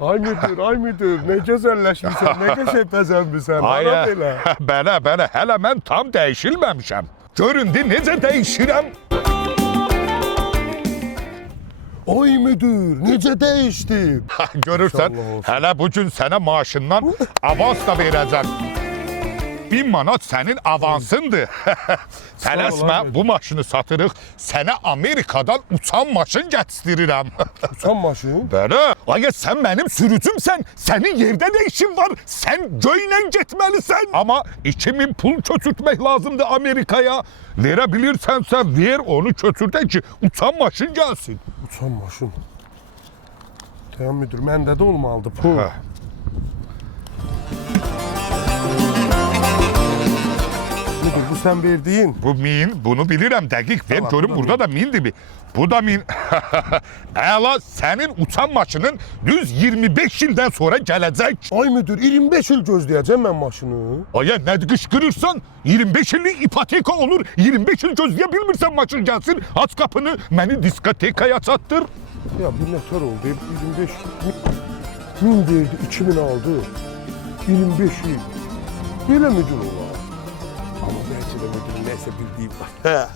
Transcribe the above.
Ay müdür, ne güzelləşmişsən, nə qəşəng bəzənmisən. Ana belə. Belə, hələ mən tam dəyişilməmişəm. Göründü necə dəyişirəm. Ay müdür, necə dəyişdin? Görürsən, İnşallah olsun. hələ bugün sənə maaşından avans da verəcəm. 1000 manat sənin avansındır. Tələsmə, bu maşını satırıq. Sənə Amerikadan uçan maşın gətişdirirəm. Uçan maşın? Bəli. Ay sən mənim sürücümsən. Sənin yerdə nə işin var? Sən göylə getməlisən. Amma 2000 pul köçürtmək lazımdır Amerikaya. Verə bilirsənsə ver, onu köçürtək ki, uçan maşın gəlsin. Uçan maşın. Tamam müdür, məndə də olmalıdır pul. Hə. Müdür, bu sən verdiyin. Bu 1000, bunu bilirəm dəqiq. Ver Tamam, görüm bu da burada da 1000'dir. Bu da 1000. Əla, sənin uçan maşının düz 25 ildən sonra gələcək. Ay müdür, 25 il gözləyəcəm mən maşını. Aya nə qışqırırsan 25 illik ipoteka olur. 25 il gözləyə bilmirsən maşın gəlsin. Aç qapını, məni diskotekaya çatdır. Ya bir nətər oldu, 25 1000 verdi, 2000 aldı. 25 il. Belə müdür olar. Amma bəlkə də müdür nəsə bildiyim var.